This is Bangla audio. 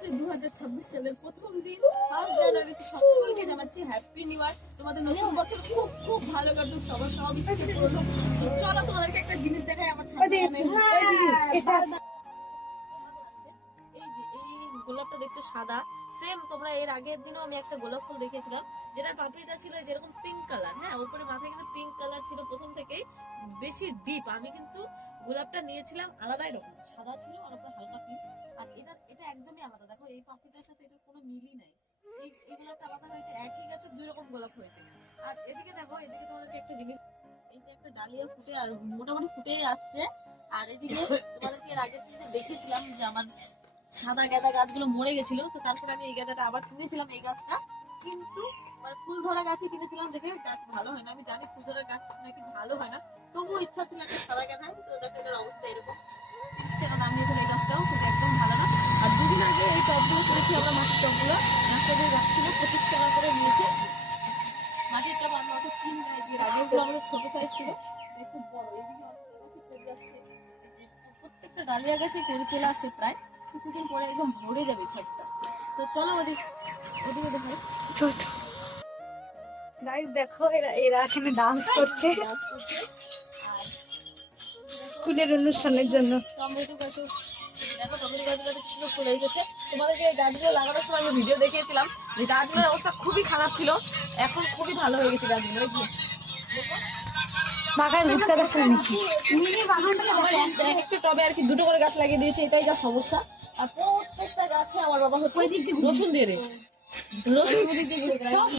হচ্ছে 2026 সালের প্রথম দিন, 1 জানুয়ারি। সকলকে জানাচ্ছি হ্যাপি নিউ ইয়ার। তোমাদের নতুন বছর খুব খুব ভালো কাটুক, সবার সব ইচ্ছে পূরণ হোক। তো চলো তোমাদেরকে একটা জিনিস দেখাই আমার ছাদে। এই যে এই গোলাপটা দেখছো সাদা, সেম তোমরা এর আগের দিনও আমি একটা গোলাপ ফুল দেখিয়েছিলাম, যেটার পাপড়িটা ছিল যেরকম পিঙ্ক কালার। হ্যাঁ, উপরে মাথায় কিন্তু পিঙ্ক কালার ছিল প্রথম থেকেই, বেশি ডিপ। আমি কিন্তু গোলাপটা নিয়েছিলাম আলাদাই রকম, সাদা ছিল আর উপরে হালকা পিঙ্ক। আর এটা এটা একদমই আলাদা। দেখো এই পাপড়িটার সাথে এটার কোনো মিলই নাই। এই গোলাপটা আলাদা হয়েছে, একই গাছে দুই রকম গোলাপ হয়েছে। আর এদিকে দেখো, এদিকে তোমাদেরকে একটা জিনিস, এই যে একটা ডালিয়া ফুটে মোটামুটি ফুটেই আসছে। আর এদিকে তোমাদেরকে এর আগের দিন দেখেছিলাম যে আমার সাদা গাঁদা গাছগুলো মরে গেছিল, তো তারপরে আমি এই গাঁদাটা আবার কিনেছিলাম, এই গাছটা। কিন্তু মানে ফুল ধরা গাছে কিনেছিলাম দেখে গাছ ভালো হয় না। আমি জানি ফুল ধরা গাছ নাকি ভালো হয় না, তবুও ইচ্ছা ছিল একটা সাদা গাঁদায়। তো দেখো এটার অবস্থা এরকম, 30 টাকা দাম নিয়েছিল এই গাছটাও, কিন্তু একদম ভালো না। আর দুদিন আগে এই টবগুলো করেছি আমরা, মাটির টবগুলো রাস্তা দিয়ে যাচ্ছিল, 25 টাকা করে নিয়েছে মাটির টব। আমরা অত কিনি না, যে আগেগুলো আমাদের ছোট সাইজ ছিল, খুব বড়। এইদিকে অনেক গাছে করে আসছে, এই যে প্রত্যেকটা ডালিয়া গাছে করে চলে আসছে প্রায়। কিছুদিন পরে একদম ভরে যাবে ছাদটা। তো চলো ওদিকে দেখো। গাইস দেখো, এরা এরা এখানে ডান্স করছে আর স্কুলের অনুষ্ঠানের জন্য। টমেটো গাছে দেখো, টমেটো গাছগুলো কি ফুলে এসেছে। তোমাদেরকে এই গাছগুলো লাগানোর সময় আমি ভিডিও দেখিয়েছিলাম যে গাছগুলোর অবস্থা খুবই খারাপ ছিল, এখন খুবই ভালো হয়ে গেছে গাছগুলো। বাগান ঘুরতে দেখা নাকি মিনি বাগানটা আমার একটা টবে আর কি 2টো করে গাছ লাগিয়ে দিয়েছে, এটাই যা সমস্যা। আর প্রত্যেকটা গাছে আমার বাবা হচ্ছে রসুন দিয়ে দেয়। রসুন